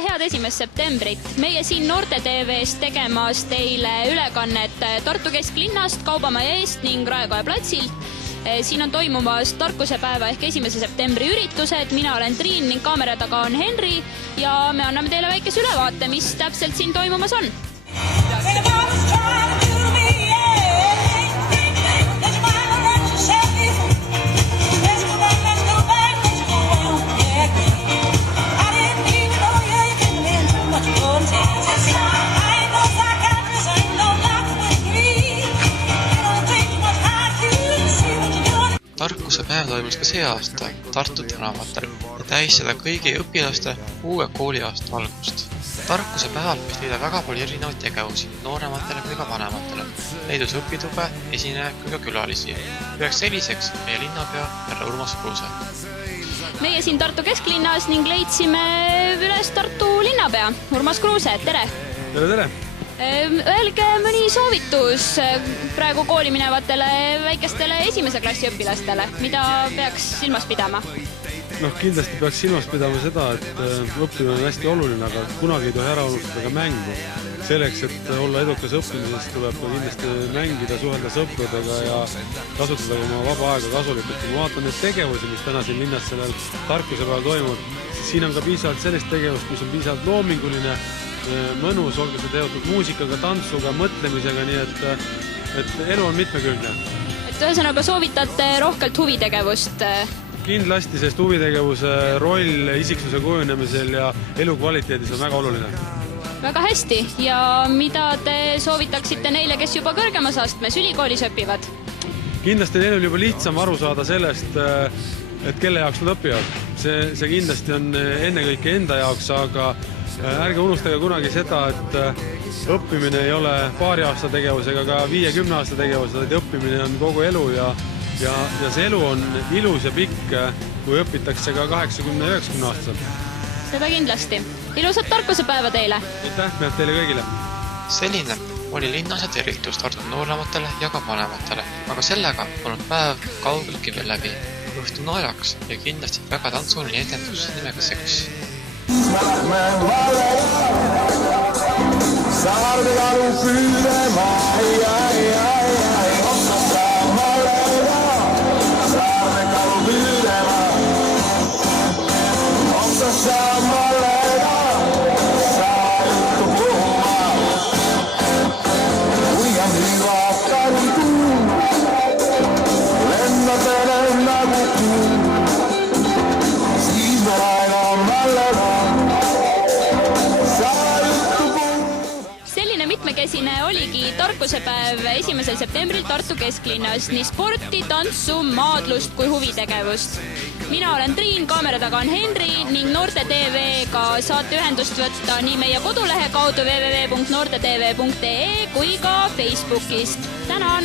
head 1. septembrit! Meie siin Noorte TV-s tegemas teile ülekannet Tartu kesklinnast, Kaubamaja eest ning Raekoja platsilt. Siin on toimumas tarkusepäeva ehk 1. septembri üritused. Mina olen Triin ning kaamera taga on Henri ja me anname teile väikese ülevaate, mis täpselt siin toimumas on. Tarkuse päev toimus ka see aasta Tartu tänavatel ja tähistada kõigi õpilaste uue kooliaasta algust. Tarkuse päeval võis leida väga palju erinevaid tegevusi noorematele kui ka vanematele, leidus õpitube, esinejaid kui ka külalisi. Üheks selliseks meie linnapea härra Urmas Kruuse. Meie siin Tartu kesklinnas ning leidsime üles Tartu linnapea Urmas Kruuse. Tere! Tere! Öelge mõni soovitus praegu kooli minevatele väikestele esimese klassi õpilastele, mida peaks silmas pidama? Kindlasti peaks silmas pidama seda, et õppimine on hästi oluline, aga kunagi ei tohi ära unustada ka mängu. Selleks, et olla edukas õppimises, tuleb kindlasti mängida, suhelda sõpradega ja kasutada oma vaba aega kasulikult. Kui ma vaatan neid tegevusi, mis täna siin linnas sellel tarkusepäeval toimub, siis siin on ka piisavalt sellist tegevust, mis on piisavalt loominguline, mõnus, olgu see teotud muusikaga, tantsuga, mõtlemisega, nii et elu on mitmekülgne. Et ühesõnaga soovitate rohkelt huvitegevust? Kindlasti, sest huvitegevuse roll isiksuse kujunemisel ja elukvaliteedis on väga oluline. Väga hästi. Ja mida te soovitaksite neile, kes juba kõrgemas astmes ülikoolis õpivad? Kindlasti neil on juba lihtsam aru saada sellest, et kelle jaoks nad õpivad. See kindlasti on ennekõike enda jaoks, aga ärge unustage kunagi seda, et õppimine ei ole paari aasta tegevus ega ka 5-10 aasta tegevus, vaid õppimine on kogu elu ja see elu on ilus ja pikk, kui õpitakse ka 80-90 aastaselt. Seda kindlasti. Ilusat tarkusepäeva teile! Aitäh, meelt teile kõigile! Selline oli linnase tervitus Tartu noorematele ja ka vanematele, aga sellega olnud päev kaugeltki veel läbi. Õhtu naeraks ja kindlasti väga tantsuline etendus nimega Seks. Mitmekesine oligi tarkusepäev 1. septembril Tartu kesklinnas, nii sporti, tantsu, maadlust kui huvitegevust. Mina olen Triin, kaamera taga on Henri ning Noorte TV-ga saate ühendust võtta nii meie kodulehe kaudu www.noortetv.ee kui ka Facebookist. Tänan!